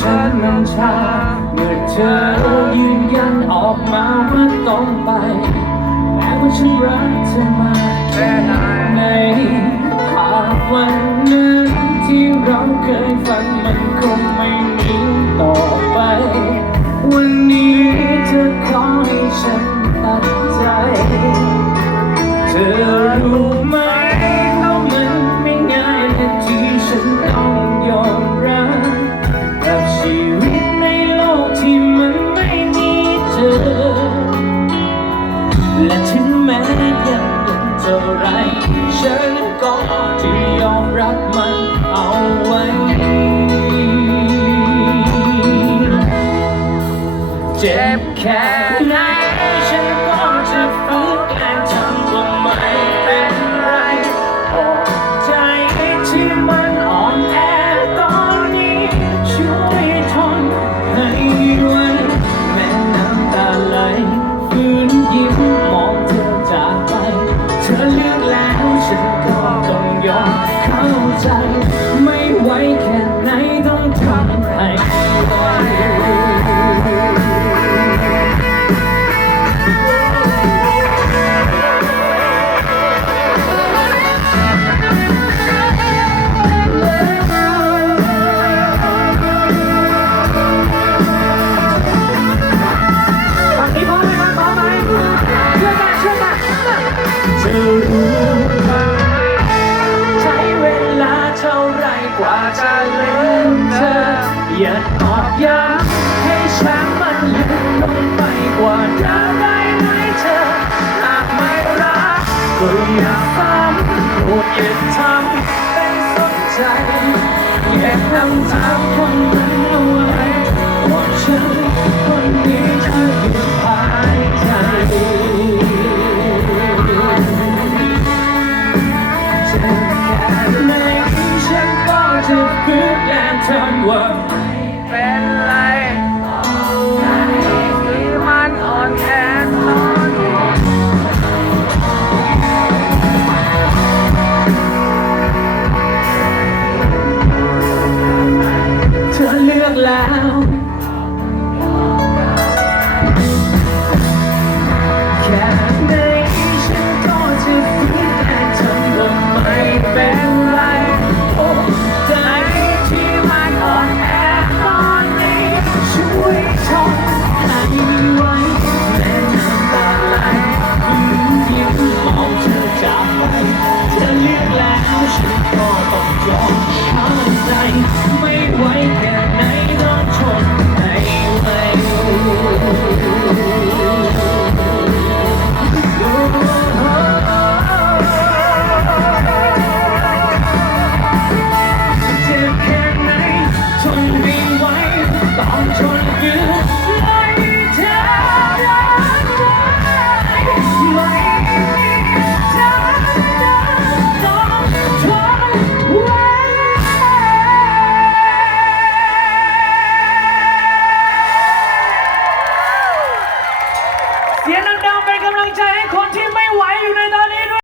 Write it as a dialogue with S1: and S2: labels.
S1: ฉันชา เมื่อเธอยืนยันออกมาว่าต้องไปแม้ว่าฉันรักเธอมากแค่ไหนหากวัน ม้ยังเป็นเท่าไร ฉันก็ที่ยอมรับมันเอาไว้ เจ็บแค่ กว่าจะลืมเธอ อย่าตอบย้ำให้ฉันมันลืมลงไปกว่าเดิมได้ไหมเธอ หากไม่รักก็อย่าซ้ำโปรดอย่าทำเป็นสนใจแยกคำตาคนนั้น ว่าเป็นไรที่มันอ่อนแอตอนเธอเลือกแล้ว อกเข้าใจไม่ไหวแค่ไหนต้องทนให้
S2: ไหวเจ็บแค่ไหนทนไม่ไห
S1: วต้องทนอยู่ जाए खोटी